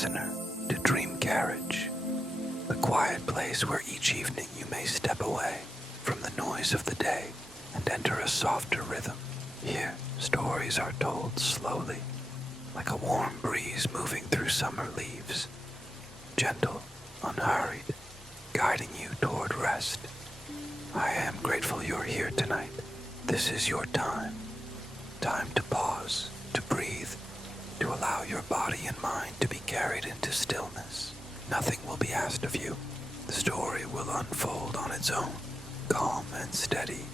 listener to Dream Carriage, the quiet place where each evening you may step away from the noise of the day and enter a softer rhythm. Here, stories are told slowly, like a warm breeze moving through summer leaves, gentle, unhurried, guiding you toward rest. I am grateful you're here tonight. This is your time. Time to pause, to breathe, to allow your body and mind to be carried into stillness. Nothing will be asked of you. The story will unfold on its own, calm and steady,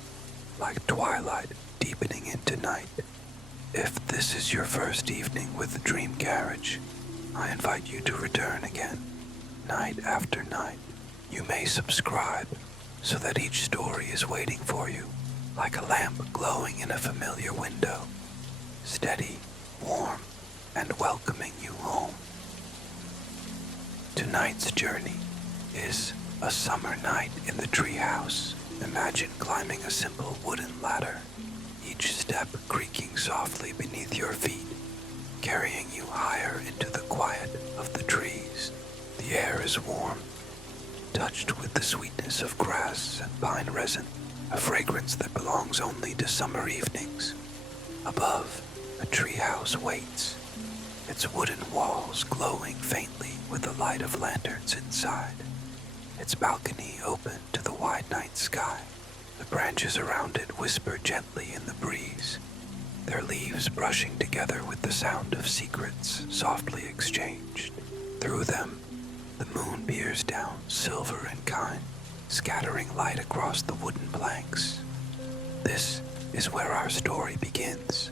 like twilight deepening into night. If this is your first evening with Dream Carriage, I invite you to return again, night after night. You may subscribe so that each story is waiting for you, like a lamp glowing in a familiar window, steady, warm, and welcoming you home. Tonight's journey is a summer night in the treehouse. Imagine climbing a simple wooden ladder, each step creaking softly beneath your feet, carrying you higher into the quiet of the trees. The air is warm, touched with the sweetness of grass and pine resin, a fragrance that belongs only to summer evenings. Above, a treehouse waits, its wooden walls glowing faintly with the light of lanterns inside, its balcony open to the wide night sky. The branches around it whisper gently in the breeze, their leaves brushing together with the sound of secrets softly exchanged. Through them, the moon peers down, silver and kind, scattering light across the wooden planks. This is where our story begins,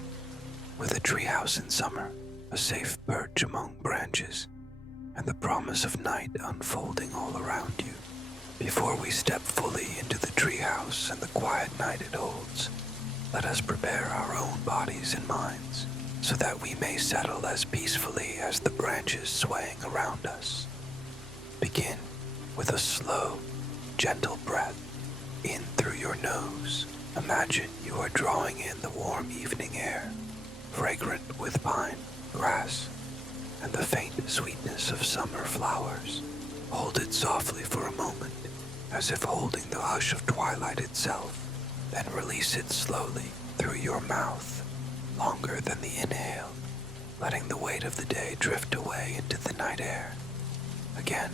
with a treehouse in summer, a safe perch among branches, and the promise of night unfolding all around you. Before we step fully into the treehouse and the quiet night it holds, let us prepare our own bodies and minds so that we may settle as peacefully as the branches swaying around us. Begin with a slow, gentle breath in through your nose. Imagine you are drawing in the warm evening air, fragrant with pine, grass, and the faint sweetness of summer flowers. Hold it softly for a moment, as if holding the hush of twilight itself, then release it slowly through your mouth, longer than the inhale, letting the weight of the day drift away into the night air. Again,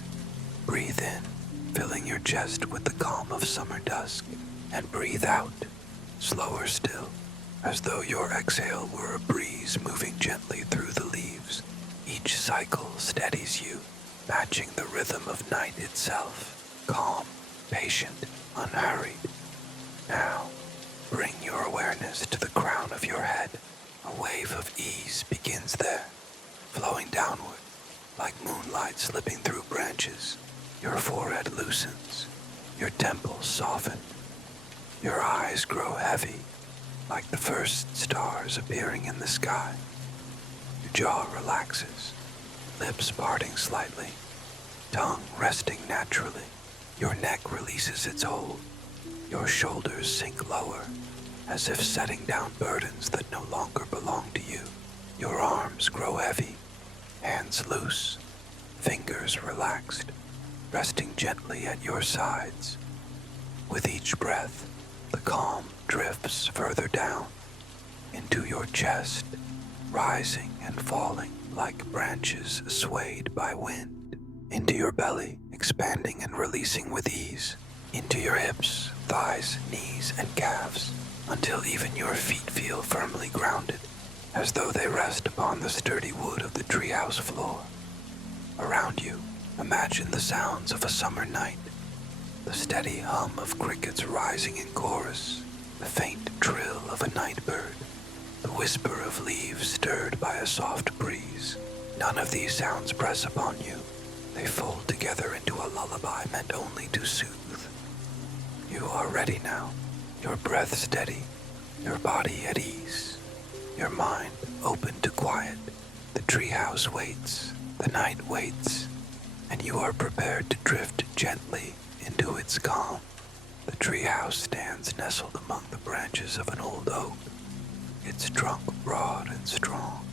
breathe in, filling your chest with the calm of summer dusk, and breathe out, slower still, as though your exhale were a breeze moving gently through the leaves. Each cycle steadies you, matching the rhythm of night itself, calm, patient, unhurried. Now, bring your awareness to the crown of your head. A wave of ease begins there, flowing downward, like moonlight slipping through branches. Your forehead loosens, your temples soften, your eyes grow heavy, like the first stars appearing in the sky. Your jaw relaxes, lips parting slightly, tongue resting naturally. Your neck releases its hold. Your shoulders sink lower, as if setting down burdens that no longer belong to you. Your arms grow heavy, hands loose, fingers relaxed, resting gently at your sides. With each breath, the calm drifts further down into your chest, rising and falling like branches swayed by wind, into your belly, expanding and releasing with ease, into your hips, thighs, knees, and calves, until even your feet feel firmly grounded, as though they rest upon the sturdy wood of the treehouse floor. Around you, imagine the sounds of a summer night, the steady hum of crickets rising in chorus, the faint trill of a night bird, the whisper of leaves stirred by a soft breeze. None of these sounds press upon you. They fold together into a lullaby meant only to soothe. You are ready now, your breath steady, your body at ease, your mind open to quiet. The treehouse waits, the night waits, and you are prepared to drift gently into its calm. The treehouse stands nestled among the branches of an old oak, its trunk broad and strong,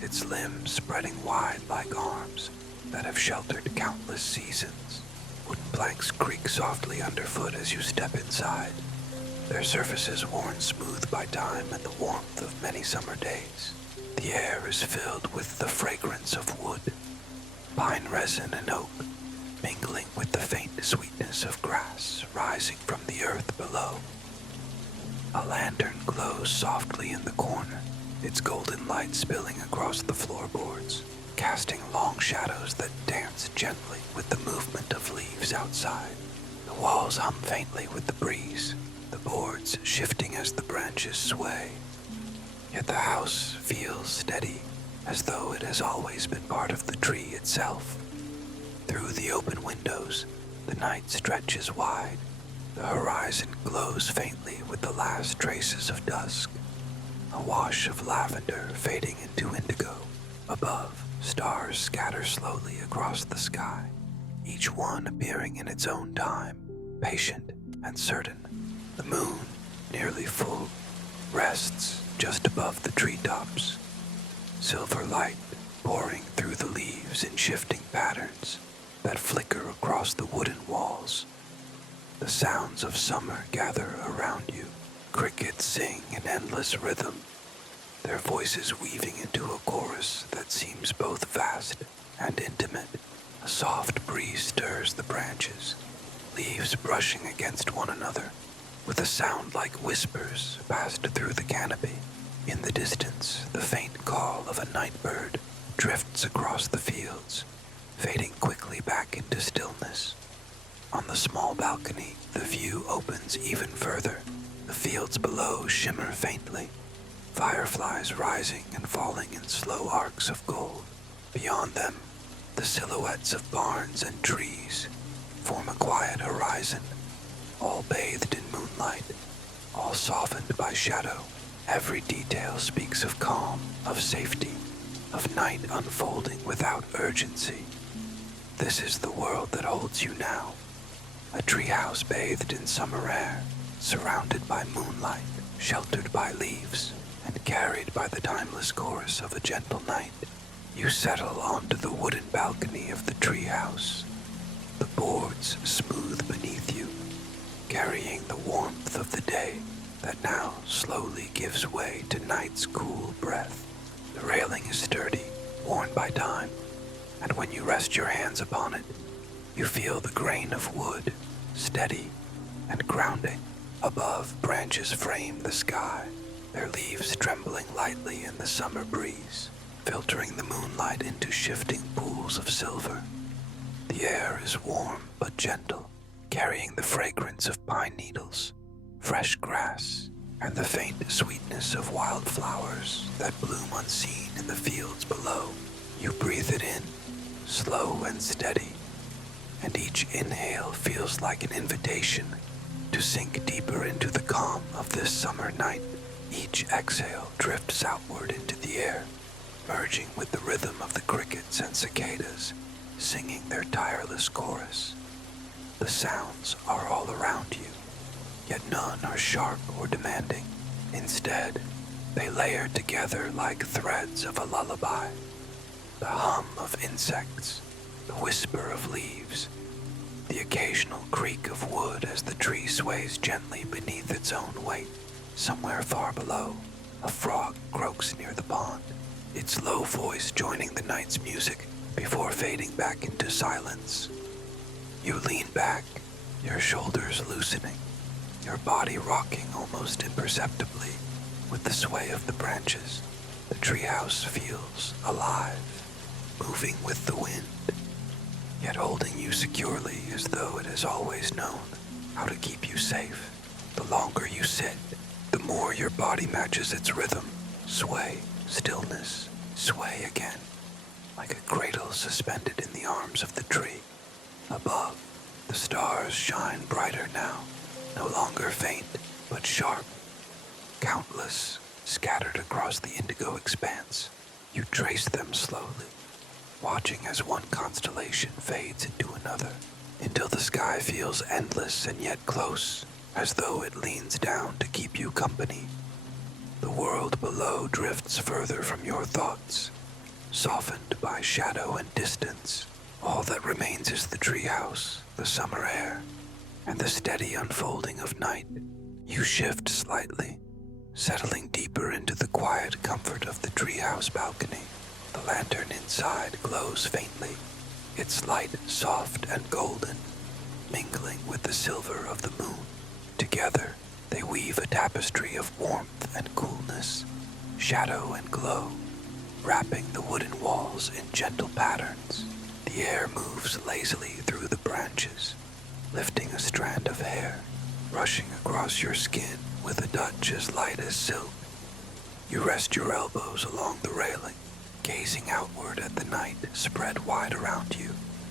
its limbs spreading wide like arms that have sheltered countless seasons. Wooden planks creak softly underfoot as you step inside, their surfaces worn smooth by time and the warmth of many summer days. The air is filled with the fragrance of wood, pine resin and oak, mingling with the faint sweetness of grass rising from the earth below. A lantern glows softly in the corner, its golden light spilling across the floorboards, casting long shadows that dance gently with the movement of leaves outside. The walls hum faintly with the breeze, the boards shifting as the branches sway. Yet the house feels steady, as though it has always been part of the tree itself. Through the open windows, the night stretches wide. The horizon glows faintly with the last traces of dusk, a wash of lavender fading into indigo. Above, stars scatter slowly across the sky, each one appearing in its own time, patient and certain. The moon, nearly full, rests just above the treetops, silver light pouring through the leaves in shifting patterns that flicker across the wooden walls. The sounds of summer gather around you. Crickets sing in endless rhythm, their voices weaving into a chorus that seems both vast and intimate. A soft breeze stirs the branches, leaves brushing against one another, with a sound like whispers passed through the canopy. In the distance, the faint call of a night bird drifts across the fields, fading quickly back into stillness. On the small balcony, the view opens even further. The fields below shimmer faintly, fireflies rising and falling in slow arcs of gold. Beyond them, the silhouettes of barns and trees form a quiet horizon, all bathed in moonlight, all softened by shadow. Every detail speaks of calm, of safety, of night unfolding without urgency. This is the world that holds you now, a treehouse bathed in summer air, surrounded by moonlight, sheltered by leaves, and carried by the timeless chorus of a gentle night. You settle onto the wooden balcony of the treehouse, the boards smooth beneath you, carrying the warmth of the day that now slowly gives way to night's cool breath. The railing is sturdy, worn by time, and when you rest your hands upon it, you feel the grain of wood, steady and grounding. Above, branches frame the sky, their leaves trembling lightly in the summer breeze, filtering the moonlight into shifting pools of silver. The air is warm but gentle, carrying the fragrance of pine needles, fresh grass, and the faint sweetness of wildflowers that bloom unseen in the fields below. You breathe it in, slow and steady, and each inhale feels like an invitation to sink deeper into the calm of this summer night. Each exhale drifts outward into the air, merging with the rhythm of the crickets and cicadas, singing their tireless chorus. The sounds are all around you, yet none are sharp or demanding. Instead, they layer together like threads of a lullaby. The hum of insects, the whisper of leaves, the occasional creak of wood as the tree sways gently beneath its own weight. Somewhere far below, a frog croaks near the pond, its low voice joining the night's music before fading back into silence. You lean back, your shoulders loosening, your body rocking almost imperceptibly with the sway of the branches. The treehouse feels alive, moving with the wind, yet holding you securely as though it has always known how to keep you safe. The longer you sit, the more your body matches its rhythm. Sway, stillness, sway again, like a cradle suspended in the arms of the tree. Above, the stars shine brighter now, no longer faint, but sharp, countless, scattered across the indigo expanse. You trace them slowly, watching as one constellation fades into another, until the sky feels endless and yet close, as though it leans down to keep you company. The world below drifts further from your thoughts, softened by shadow and distance. All that remains is the treehouse, the summer air, and the steady unfolding of night. You shift slightly, settling deeper into the quiet comfort of the treehouse balcony. The lantern inside glows faintly, its light soft and golden, mingling with the silver of the moon. Together, they weave a tapestry of warmth and coolness, shadow and glow, wrapping the wooden walls in gentle patterns. The air moves lazily through the branches, lifting a strand of hair, brushing across your skin with a touch as light as silk. You rest your elbows along the railing, gazing outward at the night spread wide around you.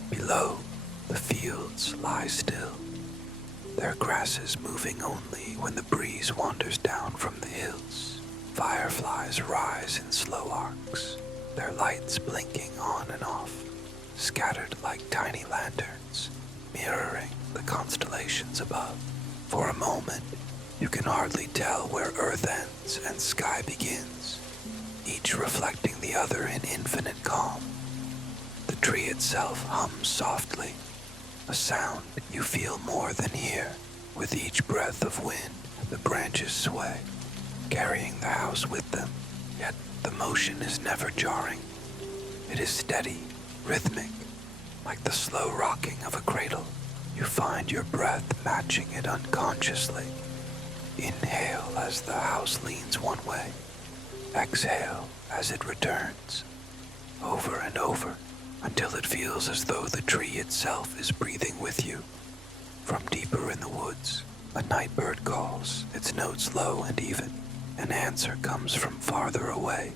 Below, the fields lie still, their grasses moving only when the breeze wanders down from the hills. Fireflies rise in slow arcs, their lights blinking on and off, scattered like tiny lanterns, mirroring the constellations above. For a moment, you can hardly tell where Earth ends and sky begins, each reflecting the other in infinite calm. The tree itself hums softly, a sound you feel more than hear. With each breath of wind, the branches sway, carrying the house with them, yet the motion is never jarring. It is steady, rhythmic, like the slow rocking of a cradle. You find your breath matching it unconsciously. Inhale as the house leans one way. Exhale as it returns, over and over, until it feels as though the tree itself is breathing with you. From deeper in the woods, a night bird calls, its notes low and even. An answer comes from farther away,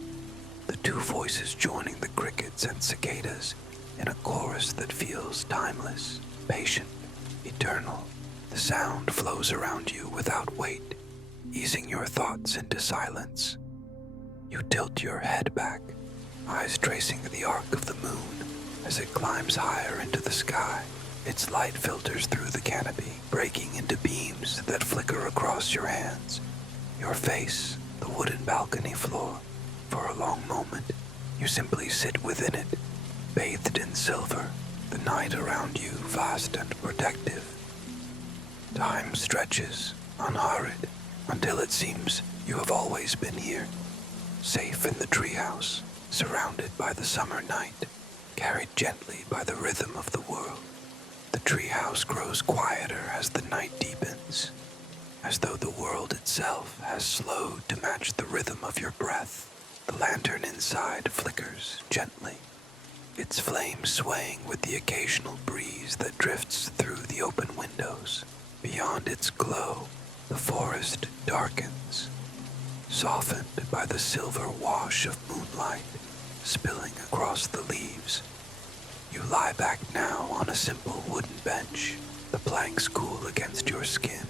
the two voices joining the crickets and cicadas in a chorus that feels timeless, patient, eternal. The sound flows around you without weight, easing your thoughts into silence. You tilt your head back, eyes tracing the arc of the moon as it climbs higher into the sky. Its light filters through the canopy, breaking into beams that flicker across your hands, your face, the wooden balcony floor. For a long moment, you simply sit within it, bathed in silver, the night around you vast and protective. Time stretches, unhurried, until it seems you have always been here, safe in the treehouse, surrounded by the summer night, carried gently by the rhythm of the world. The treehouse grows quieter as the night deepens, as though the world itself has slowed to match the rhythm of your breath. The lantern inside flickers gently, its flame swaying with the occasional breeze that drifts through the open windows. Beyond its glow, the forest darkens, softened by the silver wash of moonlight spilling across the leaves. You lie back now on a simple wooden bench, the planks cool against your skin,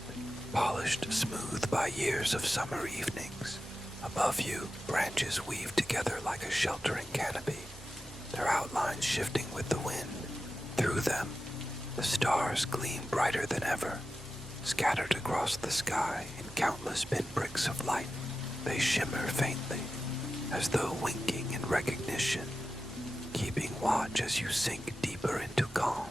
polished smooth by years of summer evenings. Above you, branches weave together like a sheltering canopy, their outlines shifting with the wind. Through them, the stars gleam brighter than ever, scattered across the sky in countless pinpricks of light. They shimmer faintly, as though winking in recognition, keeping watch as you sink deeper into calm.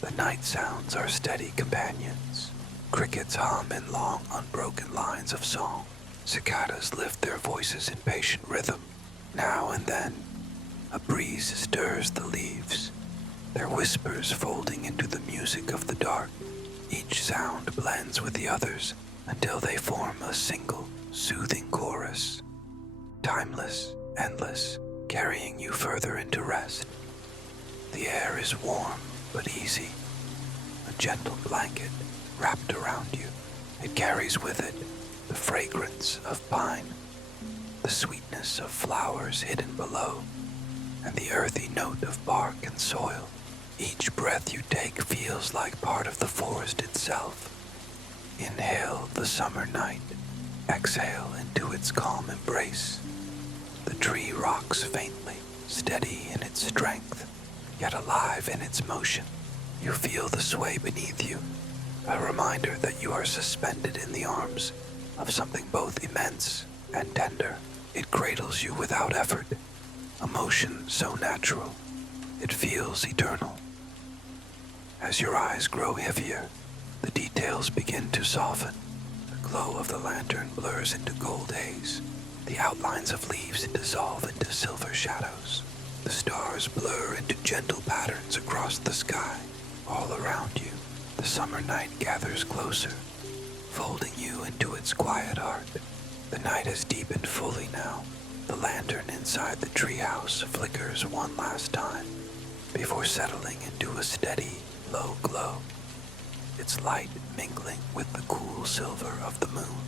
The night sounds are steady companions. Crickets hum in long, unbroken lines of song. Cicadas lift their voices in patient rhythm. Now and then, a breeze stirs the leaves, their whispers folding into the music of the dark. Each sound blends with the others until they form a single, soothing chorus, timeless, endless, carrying you further into rest. The air is warm but easy, a gentle blanket wrapped around you. It carries with it the fragrance of pine, the sweetness of flowers hidden below, and the earthy note of bark and soil. Each breath you take feels like part of the forest itself. Inhale the summer night, exhale into its calm embrace. The tree rocks faintly, steady in its strength, yet alive in its motion. You feel the sway beneath you, a reminder that you are suspended in the arms of something both immense and tender. It cradles you without effort, a motion so natural, it feels eternal. As your eyes grow heavier, the details begin to soften. The glow of the lantern blurs into gold haze. The outlines of leaves dissolve into silver shadows. The stars blur into gentle patterns across the sky. All around you, the summer night gathers closer, folding you into its quiet arc. The night has deepened fully now. The lantern inside the treehouse flickers one last time before settling into a steady, low glow, its light mingling with the cool silver of the moon.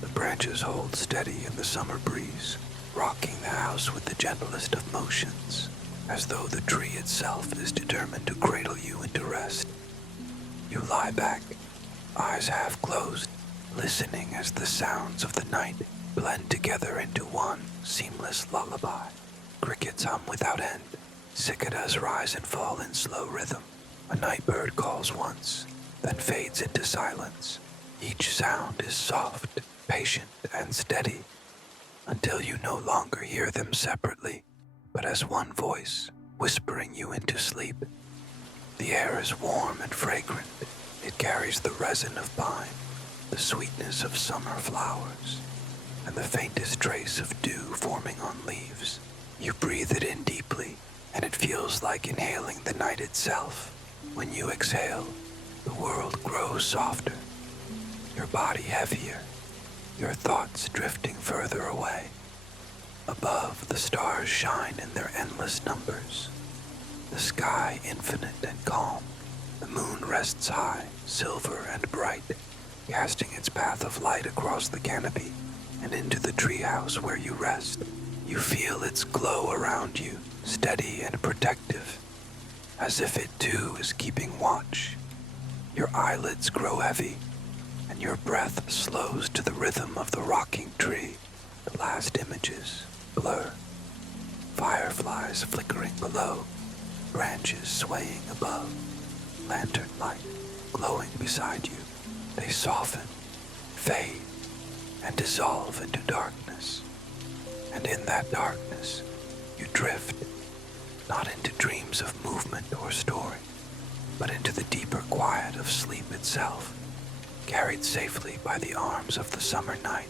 The branches hold steady in the summer breeze, rocking the house with the gentlest of motions, as though the tree itself is determined to cradle you into rest. You lie back, eyes half closed, listening as the sounds of the night blend together into one seamless lullaby. Crickets hum without end. Cicadas rise and fall in slow rhythm. A night bird calls once, then fades into silence. Each sound is soft, patient, and steady, until you no longer hear them separately, but as one voice, whispering you into sleep. The air is warm and fragrant. It carries the resin of pine, the sweetness of summer flowers, and the faintest trace of dew forming on leaves. You breathe it in deeply, and it feels like inhaling the night itself. When you exhale, the world grows softer, your body heavier, your thoughts drifting further away. Above, the stars shine in their endless numbers, the sky infinite and calm. The moon rests high, silver and bright, casting its path of light across the canopy and into the treehouse where you rest. You feel its glow around you, steady and protective, as if it too is keeping watch. Your eyelids grow heavy, and your breath slows to the rhythm of the rocking tree. The last images blur. Fireflies flickering below, branches swaying above, lantern light glowing beside you. They soften, fade, and dissolve into darkness. And in that darkness, you drift, not into dreams of movement or story, but into the deeper quiet of sleep itself, carried safely by the arms of the summer night.